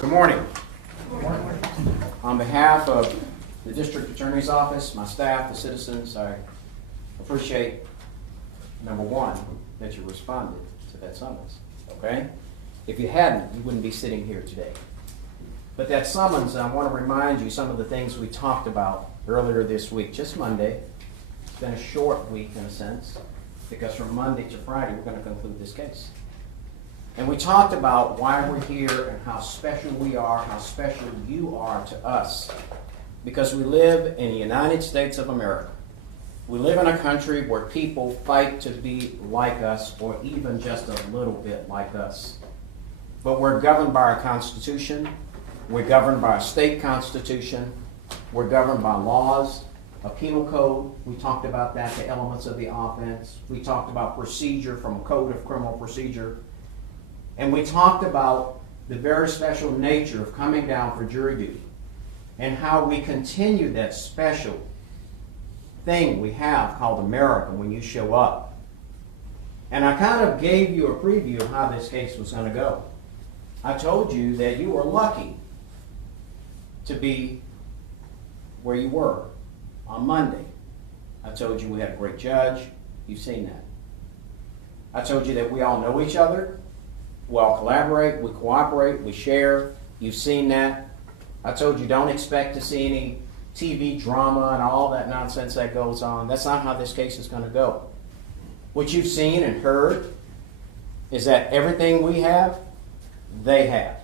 Good morning. Good morning. On behalf of the District Attorney's Office, my staff, the citizens, I appreciate, number one, that you responded to that summons, okay? If you hadn't, you wouldn't be sitting here today. But that summons, I want to remind you some of the things we talked about earlier this week, just Monday. It's been a short week in a sense, because from Monday to Friday, we're going to conclude this case. And we talked about why we're here and how special we are, how special you are to us. Because we live in the United States of America. We live in a country where people fight to be like us, or even just a little bit like us. But we're governed by our Constitution. We're governed by a state constitution. We're governed by laws, a penal code. We talked about that, the elements of the offense. We talked about procedure from a code of criminal procedure. And we talked about the very special nature of coming down for jury duty and how we continue that special thing we have called America when you show up. And I kind of gave you a preview of how this case was going to go. I told you that you were lucky to be where you were on Monday. I told you we had a great judge. You've seen that. I told you that we all know each other. We all collaborate, we cooperate, we share. You've seen that. I told you don't expect to see any TV drama and all that nonsense that goes on. That's not how this case is going to go. What you've seen and heard is that everything we have, they have.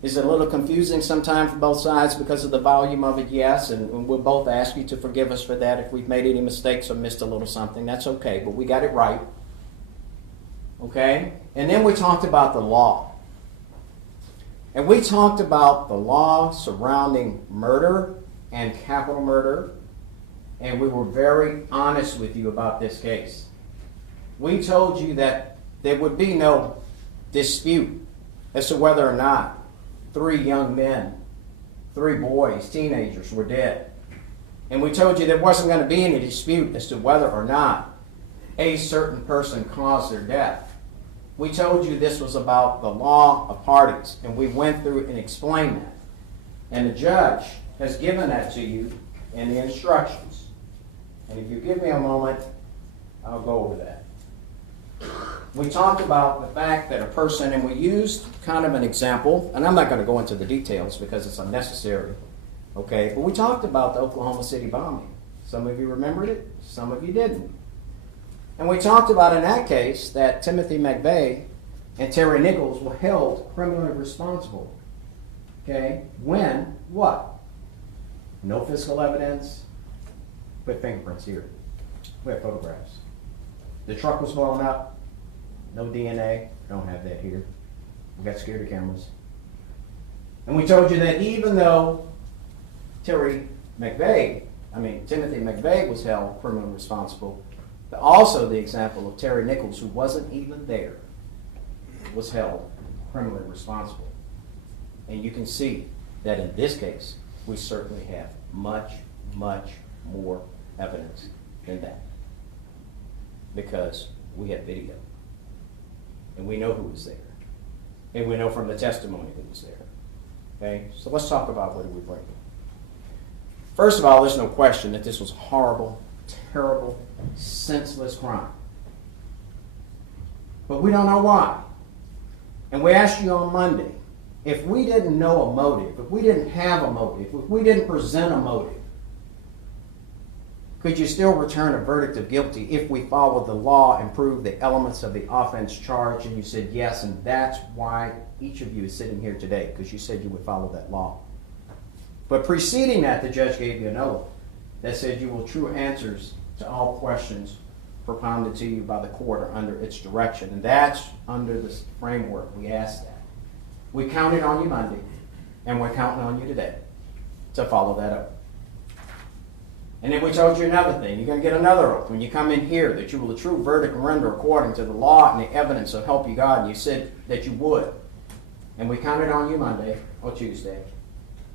Is it a little confusing sometimes for both sides because of the volume of it? Yes, and we'll both ask you to forgive us for that if we've made any mistakes or missed a little something. That's okay, but we got it right. Okay? And then we talked about the law. And we talked about the law surrounding murder and capital murder. And we were very honest with you about this case. We told you that there would be no dispute as to whether or not 3 young men, 3 boys, teenagers were dead. And we told you there wasn't going to be any dispute as to whether or not a certain person caused their death. We told you this was about the law of parties, and we went through and explained that. And the judge has given that to you in the instructions. And if you give me a moment, I'll go over that. We talked about the fact that a person, and we used kind of an example, and I'm not going to go into the details because it's unnecessary, okay? But we talked about the Oklahoma City bombing. Some of you remembered it, some of you didn't. And we talked about in that case that Timothy McVeigh and Terry Nichols were held criminally responsible. Okay? When? What? No physical evidence. We have fingerprints here. We have photographs. The truck was blown up. No DNA. Don't have that here. We got security cameras. And we told you that even though Timothy McVeigh was held criminally responsible, also the example of Terry Nichols, who wasn't even there, was held criminally responsible. And you can see that in this case, we certainly have much, much more evidence than that. Because we have video. And we know who was there. And we know from the testimony who was there. Okay? So let's talk about what did we bring. First of all, there's no question that this was a horrible, terrible, senseless crime. But we don't know why. And we asked you on Monday, if we didn't know a motive, if we didn't have a motive, if we didn't present a motive, could you still return a verdict of guilty if we followed the law and proved the elements of the offense charged? And you said yes, and that's why each of you is sitting here today, because you said you would follow that law. But preceding that, the judge gave you an oath that said you will true answers to all questions propounded to you by the court or under its direction. And that's under this framework we asked that. We counted on you Monday, and we're counting on you today to follow that oath. And then we told you another thing. You're going to get another oath when you come in here, that you will a true verdict render according to the law and the evidence, so help you God. And you said that you would. And we counted on you Monday or Tuesday,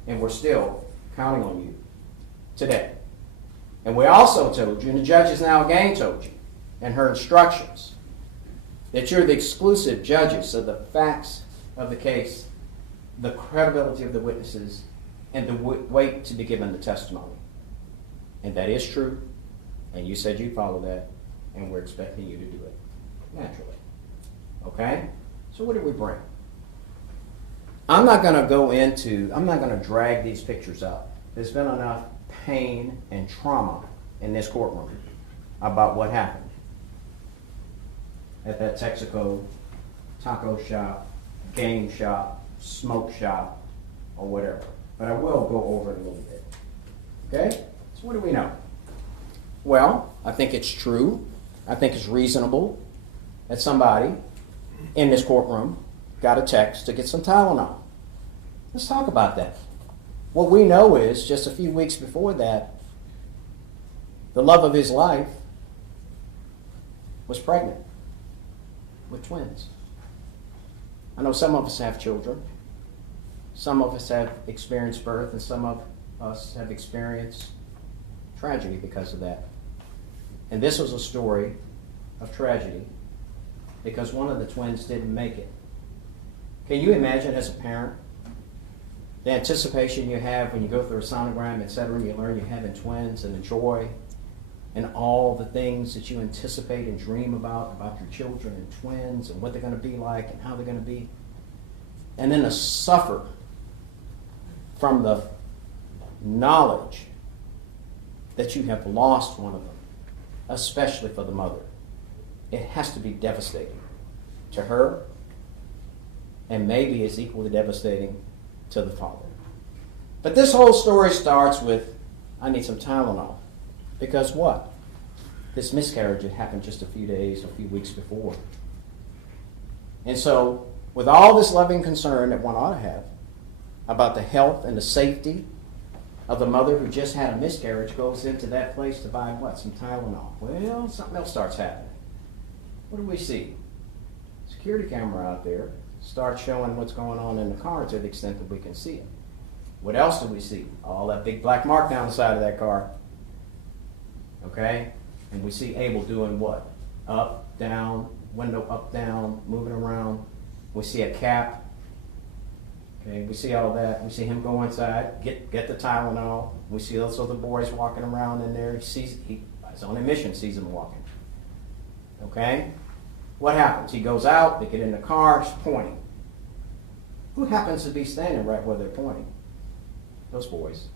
and we're still counting on you today. And we also told you, and the judge has now again told you in her instructions, that you're the exclusive judges of the facts of the case the credibility of the witnesses and the weight to be given the testimony. And that is true, and you said you'd follow that, and we're expecting you to do it naturally. Okay? So what did we bring? I'm not going to drag these pictures up. There's been enough pain and trauma in this courtroom about what happened at that Texaco taco shop, game shop, smoke shop, or whatever. But I will go over it a little bit. Okay? So what do we know? Well, I think it's true. I think it's reasonable that somebody in this courtroom got a text to get some Tylenol. Let's talk about that. What we know is, just a few weeks before that, the love of his life was pregnant with twins. I know some of us have children. Some of us have experienced birth, and some of us have experienced tragedy because of that. And this was a story of tragedy because one of the twins didn't make it. Can you imagine, as a parent, the anticipation you have when you go through a sonogram, etc., and you learn you're having twins, and the joy and all the things that you anticipate and dream about your children and twins and what they're going to be like and how they're going to be, and then to suffer from the knowledge that you have lost one of them, especially for the mother. It has to be devastating to her, and maybe it's equally devastating to the father. But this whole story starts with, I need some Tylenol. Because what? This miscarriage had happened just a few days, a few weeks before. And so, with all this loving concern that one ought to have about the health and the safety of the mother who just had a miscarriage, goes into that place to buy what? Some Tylenol. Well, something else starts happening. What do we see? Security camera out there starts showing what's going on in the car to the extent that we can see it. What else do we see? All that big black mark down the side of that car. Okay? And we see Abel doing what? Up, down, window up, down, moving around. We see a cap. Okay, we see all that. We see him go inside, get the Tylenol. We see those other boys walking around in there. He's on a mission, sees them walking. Okay? What happens? He goes out, they get in the car, he's pointing. Who happens to be standing right where they're pointing? Those boys.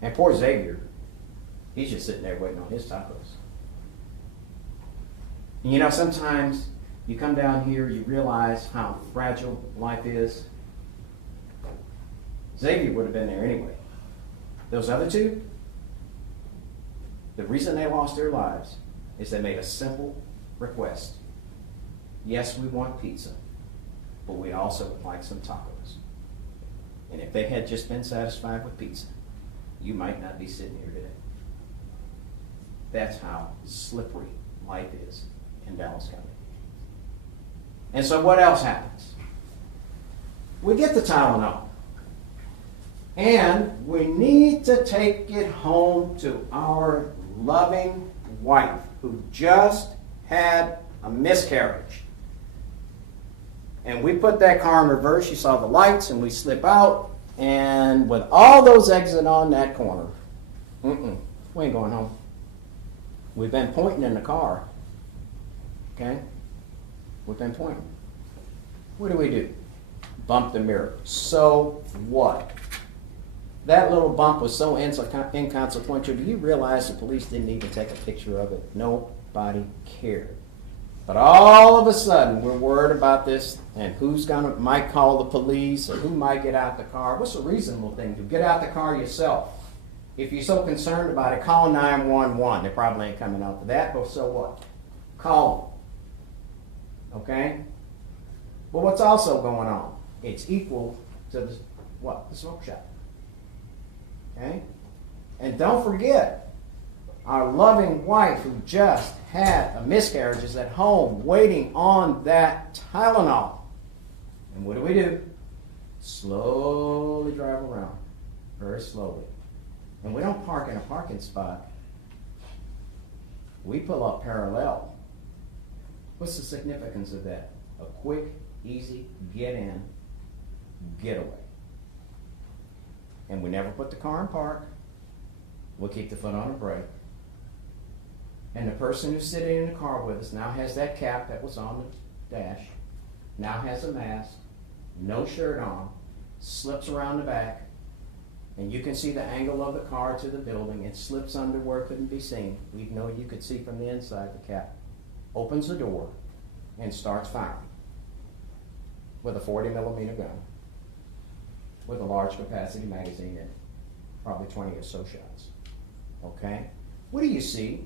And poor Xavier, he's just sitting there waiting on his tacos. And you know, sometimes you come down here, you realize how fragile life is. Xavier would have been there anyway. Those other two, the reason they lost their lives is they made a simple request. Yes, we want pizza, but we also would like some tacos. And if they had just been satisfied with pizza, you might not be sitting here today. That's how slippery life is in Dallas County. And so what else happens? We get the Tylenol. And we need to take it home to our loving wife who just had a miscarriage. And we put that car in reverse. You saw the lights, and we slip out. And with all those exits on that corner, we ain't going home. We've been pointing in the car. Okay? We've been pointing. What do? Bump the mirror. So what? That little bump was so inconsequential. Do you realize the police didn't even take a picture of it? Nobody cared. But all of a sudden, we're worried about this, and might call the police, or who might get out the car. What's a reasonable thing to do? Get out the car yourself. If you're so concerned about it, call 911. They probably ain't coming out for that, but so what? Call them. Okay? But what's also going on? It's equal to the smoke shop. Okay? And don't forget, our loving wife who just had a miscarriage is at home waiting on that Tylenol. And what do? Slowly drive around. Very slowly. And we don't park in a parking spot. We pull up parallel. What's the significance of that? A quick, easy get in getaway. And we never put the car in park. We'll keep the foot on the brake. And the person who's sitting in the car with us now has that cap that was on the dash, now has a mask, no shirt on, slips around the back, and you can see the angle of the car to the building. It slips under where it couldn't be seen. We know you could see from the inside the cap. Opens the door and starts firing with a 40mm gun with a large capacity magazine in it, probably 20 or so shots. Okay? What do you see?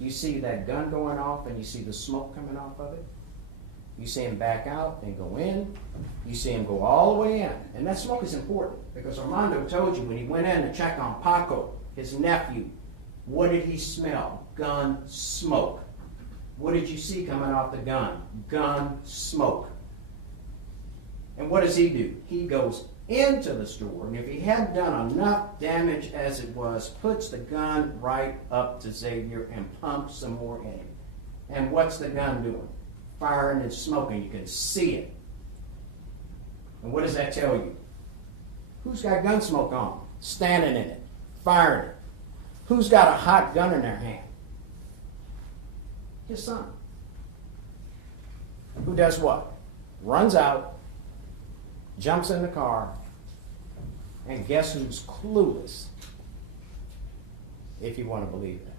You see that gun going off and you see the smoke coming off of it. You see him back out and go in. You see him go all the way in. And that smoke is important because Armando told you when he went in to check on Paco, his nephew, what did he smell? Gun smoke. What did you see coming off the gun? Gun smoke. And what does he do? He goes into the store, and if he hadn't done enough damage as it was, puts the gun right up to Xavier and pumps some more in him. And what's the gun doing? Firing and smoking. You can see it. And what does that tell you? Who's got gun smoke on? Standing in it. Firing it. Who's got a hot gun in their hand? His son. Who does what? Runs out, jumps in the car, and guess who's clueless? If you want to believe that.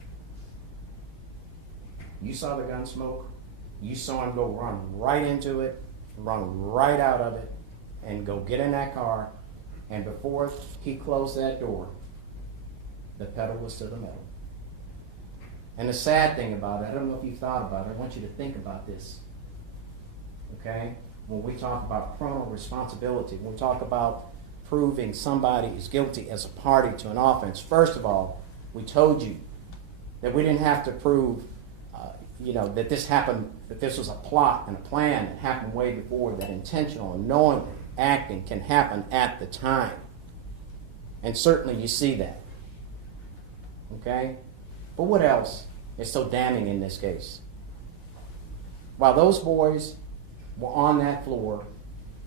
You saw the gun smoke. You saw him go run right into it, run right out of it, and go get in that car. And before he closed that door, the pedal was to the metal. And the sad thing about it, I don't know if you thought about it, I want you to think about this. Okay? When we talk about criminal responsibility, when we talk about proving somebody is guilty as a party to an offense, first of all, we told you that we didn't have to prove that this happened, that this was a plot and a plan that happened way before, that intentional and knowing acting can happen at the time. And certainly you see that. Okay? But what else is so damning in this case? While those boys were on that floor,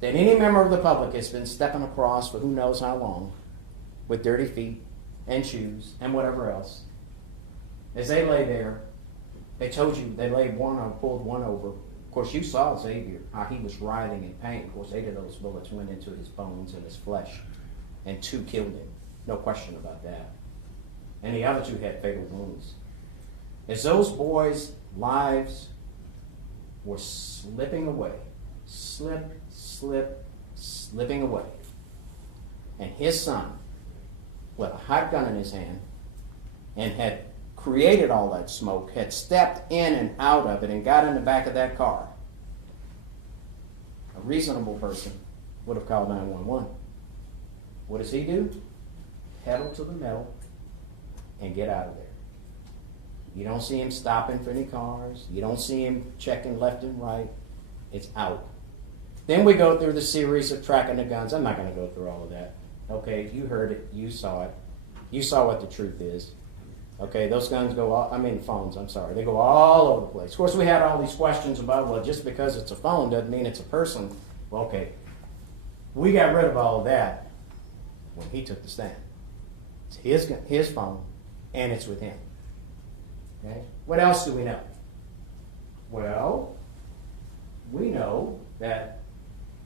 that any member of the public has been stepping across for who knows how long, with dirty feet and shoes and whatever else, as they lay there, they told you they laid one on, pulled one over. Of course, you saw Xavier, how he was writhing in pain. Of course, 8 of those bullets went into his bones and his flesh, and 2 killed him. No question about that. And the other 2 had fatal wounds. As those boys' lives were slipping away, slipping away, and his son, with a hot gun in his hand, and had created all that smoke, had stepped in and out of it and got in the back of that car, a reasonable person would have called 911. What does he do? Pedal to the metal and get out of there. You don't see him stopping for any cars. You don't see him checking left and right. It's out. Then we go through the series of tracking the guns. I'm not going to go through all of that. Okay, you heard it. You saw it. You saw what the truth is. Okay, those guns go all, phones, I'm sorry. They go all over the place. Of course, we had all these questions about, well, just because it's a phone doesn't mean it's a person. Well, okay, we got rid of all of that when he took the stand. It's his phone, and it's with him. Okay? What else do we know? Well, we know that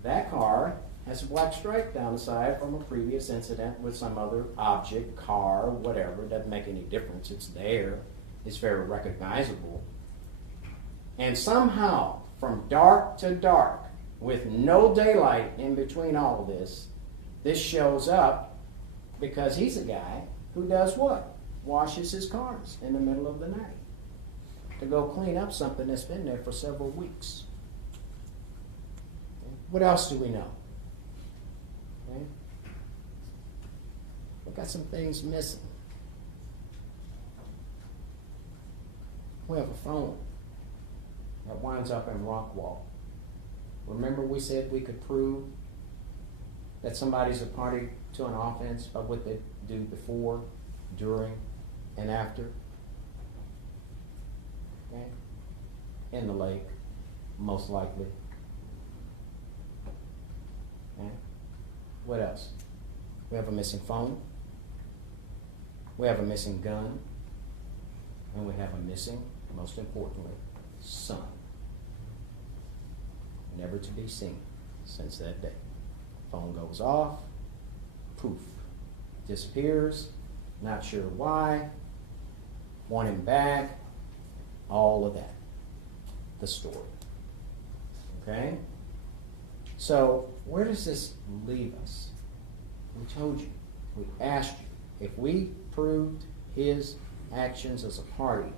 that car has a black stripe down the side from a previous incident with some other object, car, whatever. It doesn't make any difference. It's there. It's very recognizable. And somehow, from dark to dark, with no daylight in between all of this shows up because he's a guy who does what? Washes his cars in the middle of the night to go clean up something that's been there for several weeks. What else do we know? Okay. We've got some things missing. We have a phone that winds up in Rockwall. Remember we said we could prove that somebody's a party to an offense by what they do before, during, and after? Okay. In the lake, most likely. Okay. What else? We have a missing phone. We have a missing gun. And we have a missing, most importantly, son. Never to be seen since that day. Phone goes off, poof, disappears, not sure why, want him back, all of that. The story. Okay? So, where does this leave us? We told you, we asked you, if we proved his actions as a party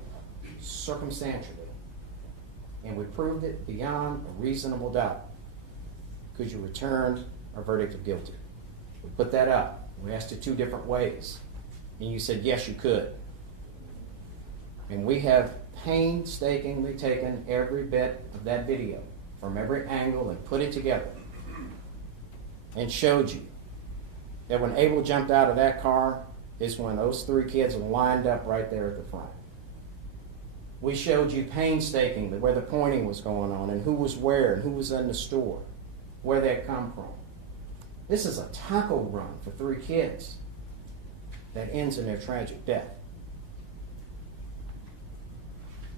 circumstantially, and we proved it beyond a reasonable doubt, could you return a verdict of guilty? We put that up. We asked you 2 different ways. And you said, yes, you could. And we have painstakingly taken every bit of that video from every angle and put it together and showed you that when Abel jumped out of that car is when those 3 kids were lined up right there at the front. We showed you painstakingly where the pointing was going on and who was where and who was in the store, where they had come from. This is a taco run for 3 kids that ends in their tragic death.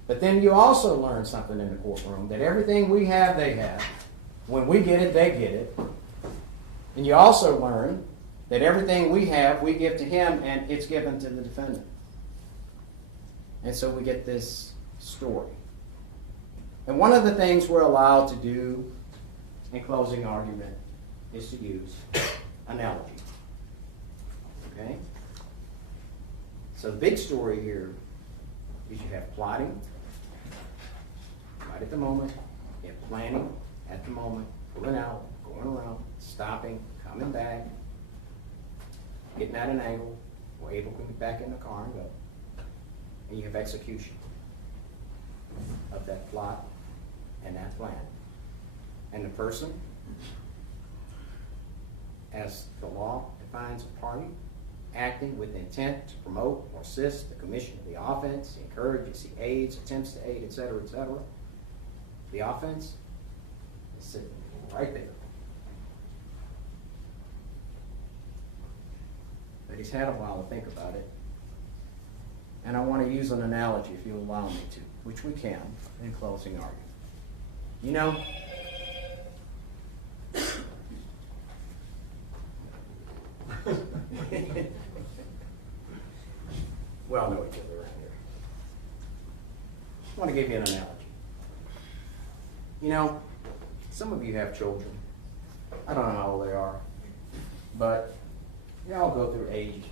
But then you also learn something in the courtroom, that everything we have, they have. When we get it, they get it. And you also learn that everything we have, we give to him, and it's given to the defendant. And so we get this story. And one of the things we're allowed to do in closing argument is to use analogy. Okay? So the big story here is you have plotting right at the moment, you have planning at the moment, pulling out, going around, stopping, coming back, getting at an angle where Abel can get back in the car and go. And you have execution of that plot and that plan. And the person, as the law defines a party, acting with intent to promote or assist the commission of the offense, encourages, he aids, attempts to aid, etc., etc. The offense is sitting right there. But he's had a while to think about it. And I want to use an analogy, if you'll allow me to, which we can in closing argument. You know, we all know each other around here. I want to give you an analogy. You know, some of you have children. I don't know how old they are, but you all go through age.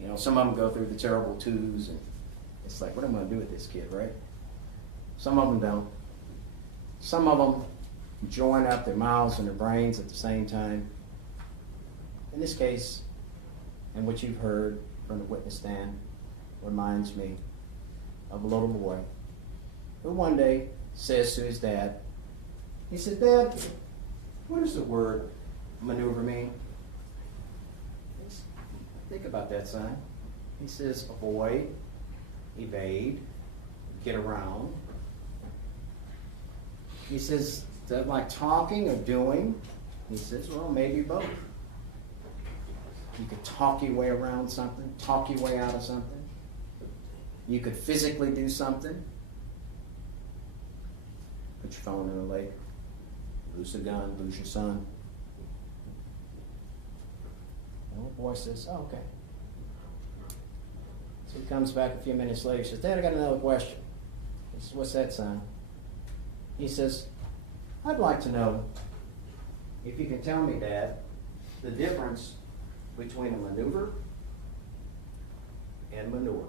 You know, some of them go through the terrible twos, and it's like, what am I going to do with this kid, right? Some of them don't. Some of them join up their mouths and their brains at the same time. In this case, and what you've heard from the witness stand, reminds me of a little boy who one day says to his dad, he said, "Dad, what does the word maneuver mean?" Think about that, son. He says, avoid, evade, get around. He says, is that like talking or doing? He says, well, maybe both. You could talk your way around something, talk your way out of something. You could physically do something. Put your phone in the lake, lose a gun, lose your son. The little boy says, oh, okay. So he comes back a few minutes later. He says, Dad, I got another question. He says, what's that, son? He says, I'd like to know if you can tell me, Dad, the difference between a maneuver and manure.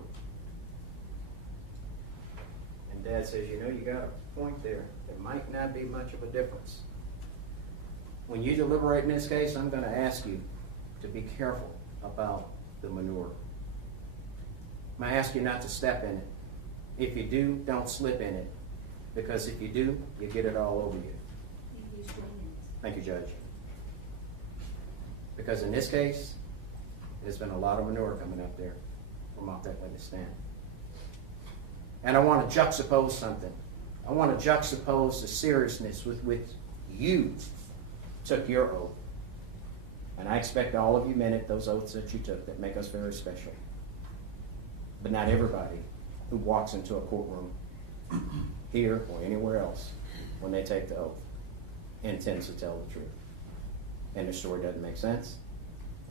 And Dad says, you know, you got a point there. There might not be much of a difference. When you deliberate in this case, I'm going to ask you to be careful about the manure. I'm going to ask you not to step in it. If you do, don't slip in it. Because if you do, you get it all over you. Thank you, Judge. Because in this case, there's been a lot of manure coming up there from off that witness stand. And I want to juxtapose something. I want to juxtapose the seriousness with which you took your oath And I expect all of you men at those oaths that you took that make us very special. But not everybody who walks into a courtroom here or anywhere else when they take the oath intends to tell the truth. And the story doesn't make sense,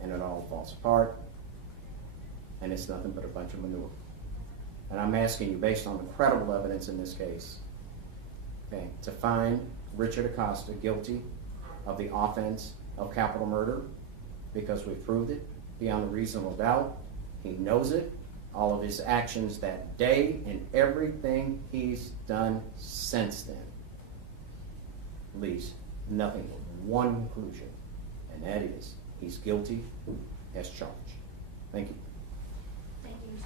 and it all falls apart, and it's nothing but a bunch of manure. And I'm asking you, based on the credible evidence in this case, okay, to find Richard Acosta guilty of the offense of capital murder, because we've proved it beyond a reasonable doubt. He knows it. All of his actions that day and everything he's done since then leaves nothing but one conclusion, and that is he's guilty as charged. Thank you. Thank you, Mr.